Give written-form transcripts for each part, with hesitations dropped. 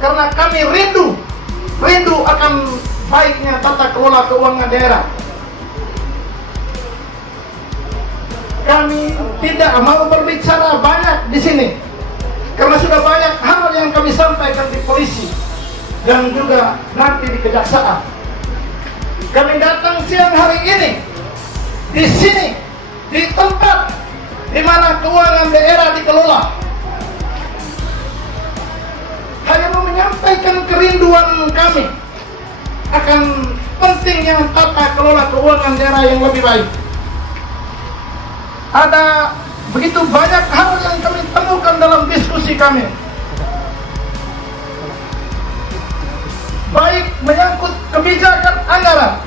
karena kami rindu akan baiknya tata kelola keuangan daerah. Kami tidak mau berbicara banyak di sini karena sudah banyak hal yang kami sampaikan di polisi dan juga nanti di kejaksaan. Kami datang siang hari ini di sini, di tempat di mana keuangan daerah dikelola, hanya mau menyampaikan kerinduan kami akan pentingnya tata kelola keuangan daerah yang lebih baik. Ada begitu banyak hal yang kami temukan dalam diskusi kami, baik menyangkut kebijakan anggaran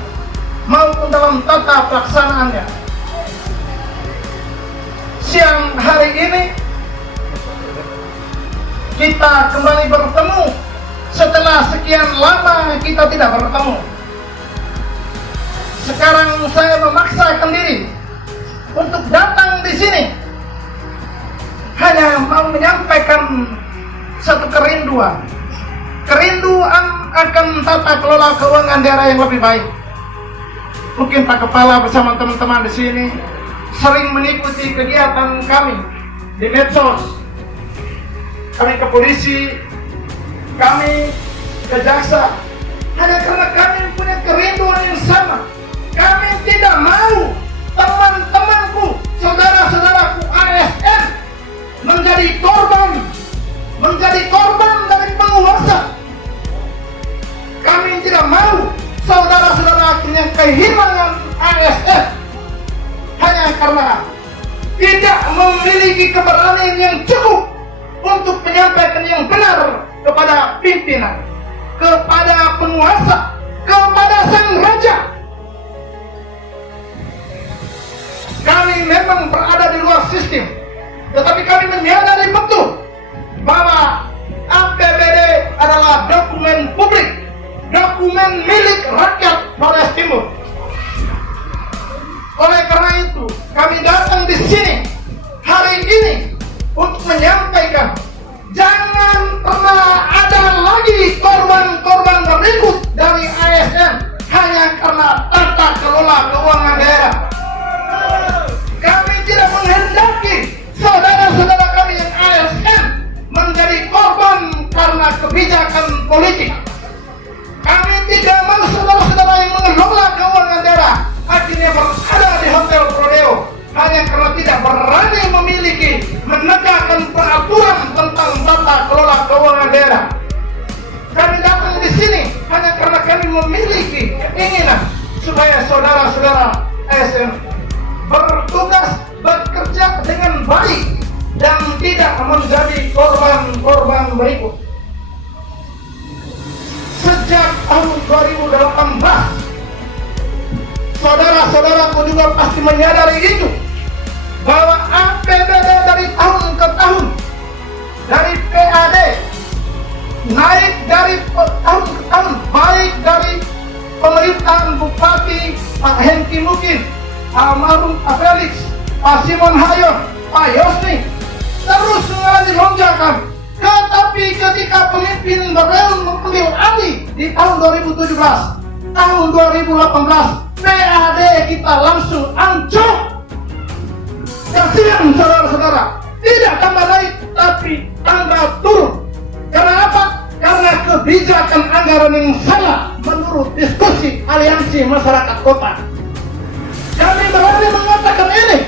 maupun dalam tata pelaksanaannya. Siang hari ini kita kembali bertemu setelah sekian lama kita tidak bertemu. Sekarang saya memaksakan diri untuk datang di sini hanya mau menyampaikan satu kerinduan akan tata kelola keuangan daerah yang lebih baik. Mungkin Pak Kepala bersama teman-teman di sini sering mengikuti kegiatan kami di medsos. Kami ke polisi, kami ke jaksa, hanya karena kami punya kerinduan yang sama. Kami tidak mau teman-temanku, saudara-saudaraku ASN menjadi korban dari penguasa. Kami tidak mau saudara-saudaraku yang kehilangan ASN hanya karena tidak memiliki keberanian yang cukup untuk menyampaikan yang benar kepada pimpinan, kepada penguasa, kepada sang raja. Kami memang berada di luar sistem, tetapi kami menyadari betul bahwa APBD adalah dokumen publik, dokumen milik rakyat Flores Timur. Oleh karena itu, kami datang di sini hari ini untuk menyampaikan jangan pernah ada lagi korban-korban berikut dari ASN hanya karena tata kelola keuangan daerah. Kami tidak menghendaki saudara-saudara kami yang ASN menjadi korban karena kebijakan politik. Kami tidak mau saudara-saudara yang mengelola keuangan daerah akhirnya berada di Hotel Prodeo hanya karena tidak berani menegakkan peraturan tentang tata kelola keuangan daerah. Kami datang di sini hanya karena kami memiliki keinginan supaya saudara-saudara ASN bertugas bekerja dengan baik dan tidak menjadi korban-korban berikut. Sejak tahun 2018, saudara-saudaraku juga pasti menyadari itu, bahwa APBD dari tahun ke tahun, dari PAD naik dari tahun ke tahun, baik dari pemerintahan Bupati Pak Hengki Mukin, almarhum Pak Felix, Pak Simon Hayon, Pak Yosni, terus mengalami lonjakan. Tetapi ketika pemimpin baru mengambil alih di tahun 2017, tahun 2018, PAD kita langsung anjlok. Kasihan saudara-saudara, tidak tambah naik tapi tambah turun. Karena apa? Karena kebijakan anggaran yang salah menurut diskusi aliansi masyarakat kota. Kami berani mengatakan ini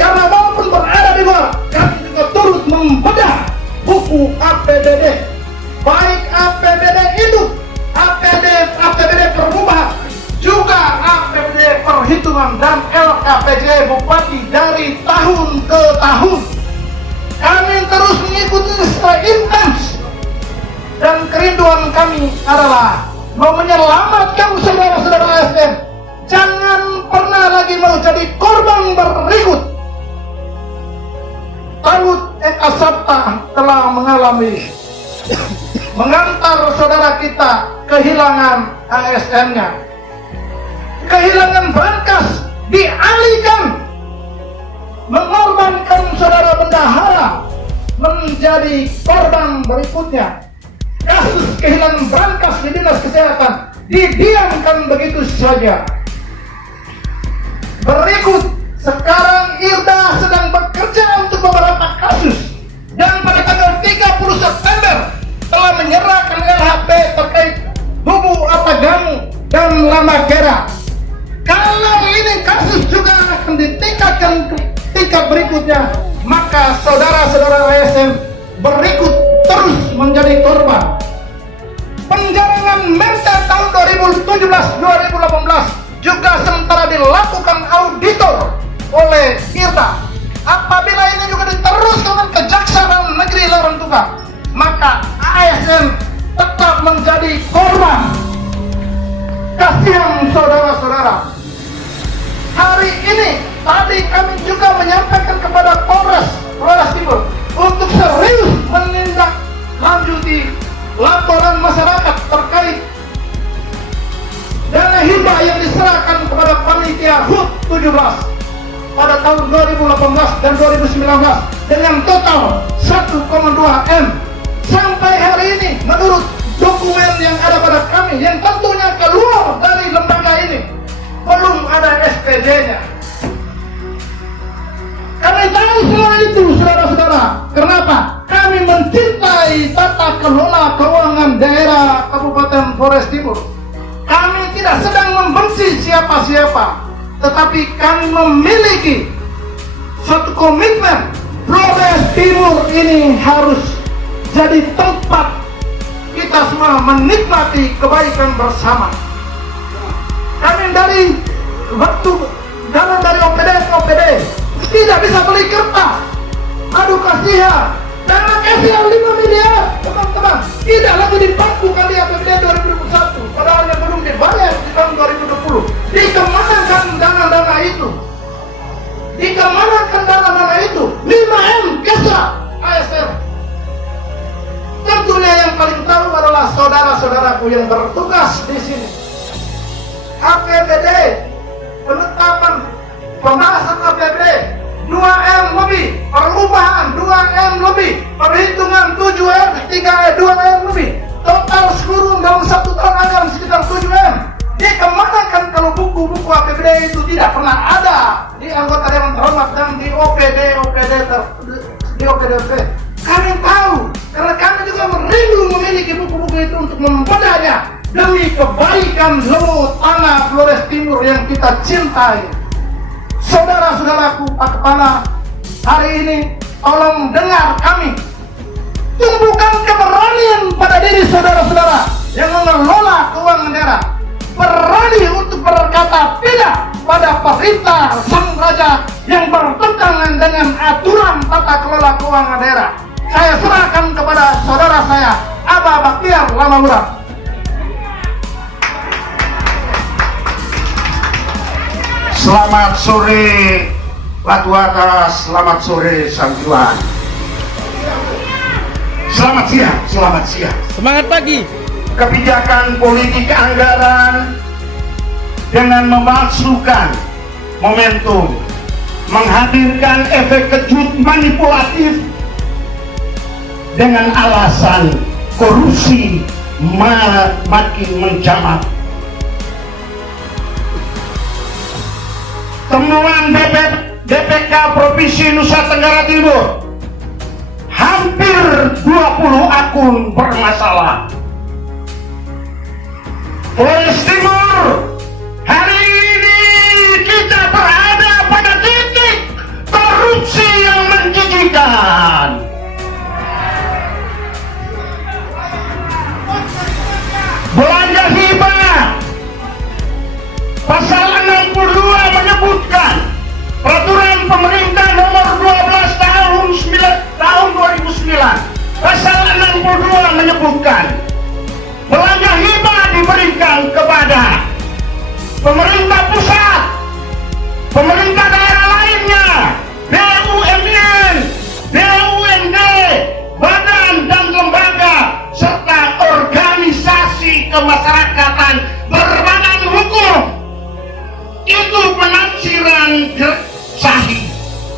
karena walaupun berada di luar, kami juga turut membedah buku APBD, baik APBD hidup, APBD perubahan, juga APBD perhitungan dan LKPJ Bupati dari tahun ke tahun. Kami terus mengikuti secara intens dan kerinduan kami adalah mau menyelamatkan saudara-saudara ASN. Jangan pernah lagi mau jadi korban berikut. Talut Eka Sabta telah mengantar saudara kita kehilangan ASN-nya. Kehilangan berangkas dialihkan, mengorbankan saudara bendahara menjadi korban berikutnya. Kasus kehilangan berangkas di dinas kesehatan, didiamkan begitu saja. Berikut, sekarang IRDA sedang bekerja untuk beberapa kasus, dan pada tanggal 30 September telah menyerahkan LHP terkait Bubu Apagamu dan Lamakera. Kalau ini kasus juga akan ditingkatkan ke tingkat berikutnya, maka saudara-saudara ASN berikut terus menjadi korban. Penjaringan Mental tahun 2017-2018 juga sementara dilakukan auditor oleh IRDA. Apabila ini juga diteruskan ke Kejaksaan Negeri Larang Tuka, maka ASN tetap menjadi korban. Kasihan saudara-saudara. Hari ini tadi kami juga menyampaikan kepada Polres Timur untuk serius menindaklanjuti laporan masyarakat terkait dana hibah yang diserahkan kepada panitia HUT 17 pada tahun 2018 dan 2019 dengan total 1,2 M. Sampai hari ini menurut dokumen yang ada pada kami yang tentunya keluar dari lembaga ini, belum ada SPD-nya. Kami tahu semua itu, saudara-saudara. Kenapa? Kami mencintai tata kelola keuangan daerah Kabupaten Flores Timur. Kami tidak sedang membenci siapa-siapa, tetapi kami memiliki suatu komitmen. Flores Timur ini harus jadi tempat kita semua menikmati kebaikan bersama. Kami dari waktu jalan dari OPD ke OPD tidak bisa beli kertas. Aduh kasihan. Dana kasihan 5 miliar, teman-teman. Tidak lagi dipakukan di APBD 2021. Padahal yang belum dibayar di tahun 2020. Dikemanakan dana-dana itu? Dikemanakan dana-dana itu? 5M kesa ASN. Tentunya yang paling tahu adalah saudara-saudaraku yang bertugas di sini. APBD, penetapan pembahasan APBD 2M lebih, perubahan 2M lebih, perhitungan 7M, 2M lebih, total seluruh dalam 1 tahun anggaran sekitar 7M. Dikemanakan kalau buku-buku APBD itu tidak pernah ada di anggota Dewan Terhormat dan di OPD. Kami tahu, karena kami juga merindu memiliki buku-buku itu untuk membedahnya demi kebaikan seluruh tanah Flores Timur yang kita cintai. Saudara-saudaraku, Pak Kepala, hari ini tolong dengar kami. Tumbuhkan keberanian pada diri saudara-saudara yang mengelola keuangan daerah. Berani untuk berkata tidak pada perintah sang raja yang bertentangan dengan aturan tata kelola keuangan daerah. Saya serahkan kepada saudara saya, Aba Baktiar Lamamura. Selamat sore Batu Atas, selamat sore Sanjuan. Selamat siang. Semangat pagi. Kebijakan politik anggaran dengan memalsukan momentum, menghadirkan efek kejut manipulatif dengan alasan korupsi makin menjamak. Temuan BPK Provinsi Nusa Tenggara Timur, hampir 20 akun bermasalah. Flores Timur, hari ini kita berada pada titik korupsi yang menjijikan. Belanja hibah, pasal 62 menyebutkan peraturan pemerintah nomor 12 tahun 2009. Pasal 62 menyebutkan belanja hibah diberikan kepada pemerintah pusat, pemerintah daerah lainnya, BUMN, BUMD, badan dan lembaga serta organisasi kemasyarakatan berbadan hukum. Itu penafsiran sahih.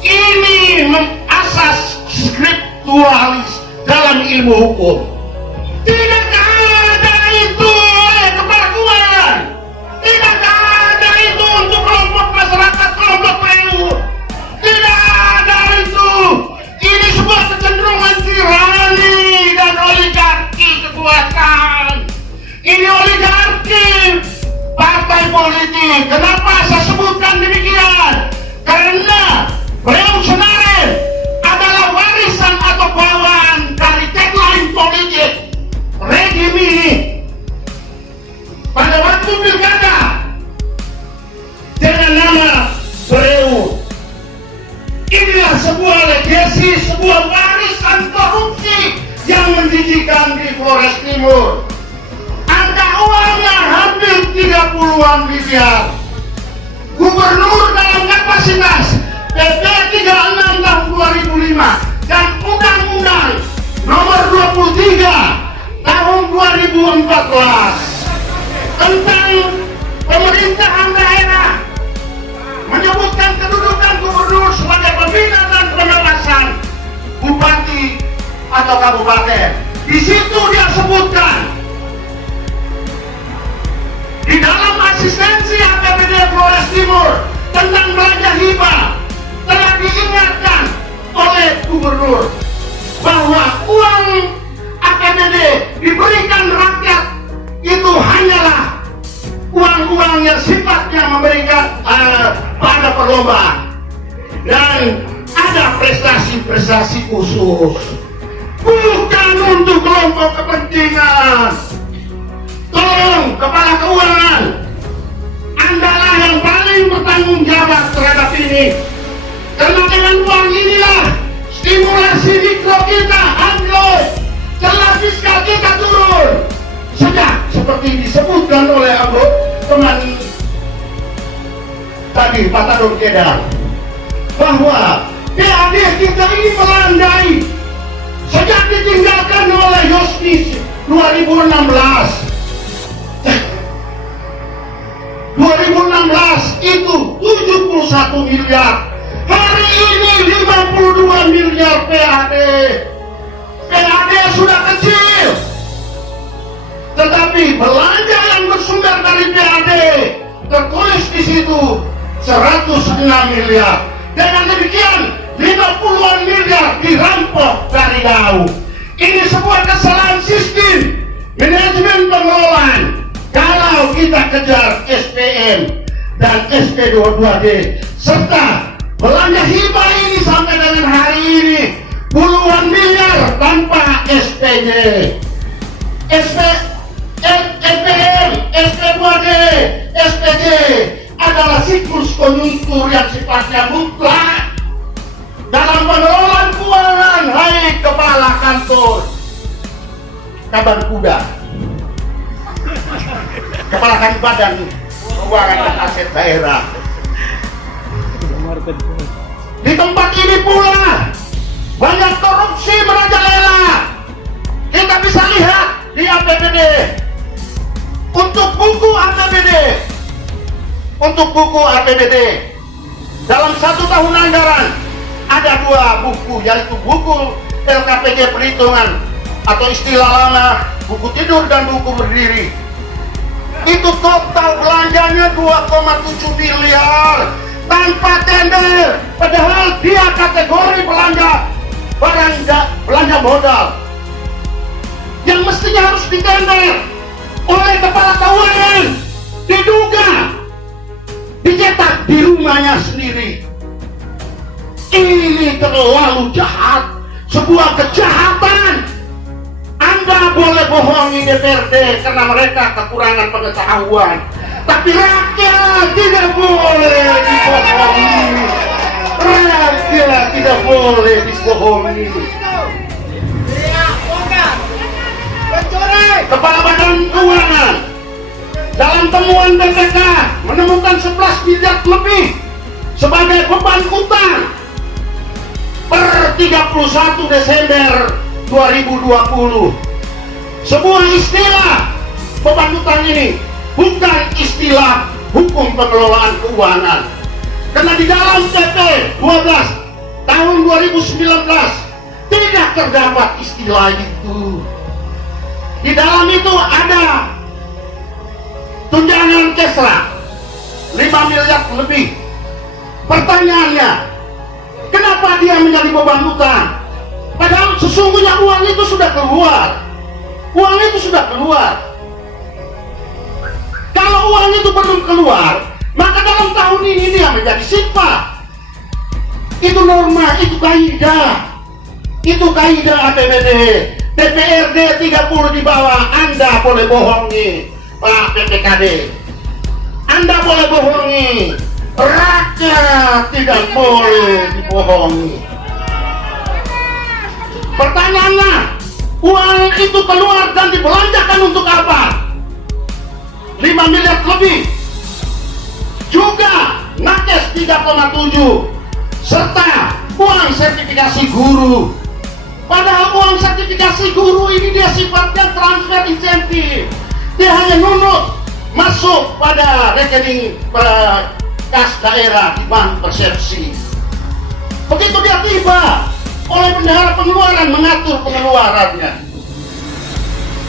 Ini asas skriptualis dalam ilmu hukum. Tidak ada Ini oligarki partai politik. Kenapa saya sebutkan demikian? Karena revolusioner adalah warisan atau bawaan dari tagline politik regime ini. Pada waktu pilkada dengan nama Breu, inilah sebuah legasi, sebuah warisan korupsi yang menjijikan di Flores Timur. Angka uangnya hampir 30-an miliar. Gubernur dalam kapasitas PP 36 tahun 2005 dan Undang-Undang nomor 23 tahun 2014 tentang pemerintahan daerah menyebutkan kedudukan gubernur sebagai pembina dan pengawasan bupati atau kabupaten. Di situ dia sebutkan di dalam asistensi APBD Flores Timur tentang belanja hibah telah diingatkan oleh gubernur bahwa uang APBD diberikan rakyat itu hanyalah uang-uang yang sifatnya memberikan pada perlombaan dan ada prestasi-prestasi khusus, bukan untuk kelompok kepentingan. Tolong kepala keuangan, Andalah yang paling bertanggung jawab terhadap ini, karena dengan uang inilah stimulasi mikro kita anjlok, celah fiskal kita turun. Sejak seperti disebutkan oleh teman tadi Pak Tador Kedar, bahwa PAD kita ini melandai sejak ditinggalkan oleh Yosnis 2016 itu 71 miliar. Hari ini 52 miliar PAD. PAD sudah kecil, tetapi belanja yang bersumber dari PAD tertulis di situ 106 miliar. Dengan demikian 50-an miliar dirampok dari DAU. Ini sebuah kesalahan sistem manajemen pengelolaan. Kalau kita kejar SPM dan SP22D serta belanja hibah ini sampai dengan hari ini puluhan miliar tanpa SPJ, SPM, SP2D, SPJ adalah siklus konjunktur yang sifatnya mutlak dalam pengelolaan keuangan. Hai kepala kantor kabar kuda, kepala kantor badan keuangan dan aset daerah, di tempat ini pula banyak korupsi merajalela. Kita bisa lihat di APBD. Untuk buku APBD dalam 1 tahun anggaran ada 2 buku, yaitu buku LKPJ perhitungan atau istilah lama buku tidur dan buku berdiri. Itu total belanjanya 2,7 miliar tanpa tender, padahal dia kategori belanja modal yang mestinya harus ditender oleh kepala keuangan. Diduga dicetak di rumahnya sendiri. Ini terlalu jahat, sebuah kejahatan. Anda boleh bohongi DPRD karena mereka kekurangan pengetahuan, tapi rakyat tidak boleh dibohongi. Rakyat tidak boleh dibohongi. Kepala Badan Keuangan dalam temuan BPK menemukan 11 miliar lebih sebagai beban utang per 31 Desember 2020. Sebuah istilah beban utang ini bukan istilah hukum pengelolaan keuangan, karena di dalam PP 12 tahun 2019 tidak terdapat istilah itu. Di dalam itu ada tunjangan kesra 5 miliar lebih. Pertanyaannya, kenapa dia menjadi beban utang? Padahal sesungguhnya uang itu sudah keluar. uang itu belum keluar, maka dalam tahun ini dia menjadi sifat. Itu norma, itu kaidah. Itu kaidah APBD. DPRD 30 di bawah, Anda boleh bohongi Pak PPKD. Anda boleh bohongi, rakyat tidak boleh dibohongi. Pertanyaannya, uang itu keluar dan dibelanjakan untuk apa? 5 miliar lebih. Juga nakes 3,7 serta uang sertifikasi guru. Padahal uang sertifikasi guru ini dia sifatnya transfer insentif. Dia hanya nunut masuk pada rekening kas daerah di bank persepsi. Begitu dia tiba, oleh bendahara pengeluaran mengatur pengeluarannya.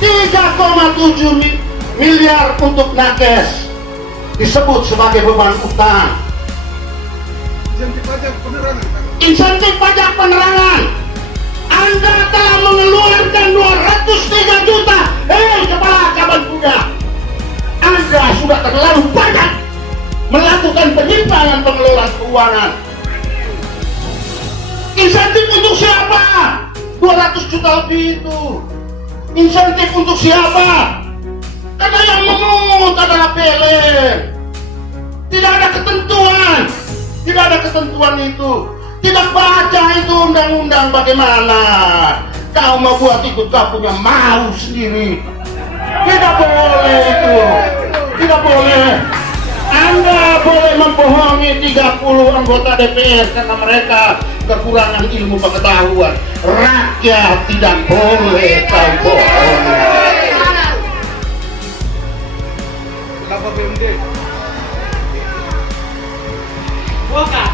3,7 miliar untuk nakes disebut sebagai beban utang. Insentif pajak penerangan. Anda telah mengeluarkan 203 juta. Kepala kaban kuda, Anda sudah terlalu banyak melakukan penyimpangan pengelolaan keuangan. Insentif untuk siapa? 200 juta lebih itu. Insentif untuk siapa? Karena yang memungut adalah PLN. Tidak ada ketentuan. Tidak ada ketentuan itu. Tidak baca itu undang-undang bagaimana. Kau mau buat itu, kau punya mau sendiri. Tidak boleh itu. Tidak boleh. Anda boleh membohongi 30 anggota DPR karena mereka kekurangan ilmu pengetahuan. Rakyat tidak boleh kau bohongi. Kenapa BMD? Buka.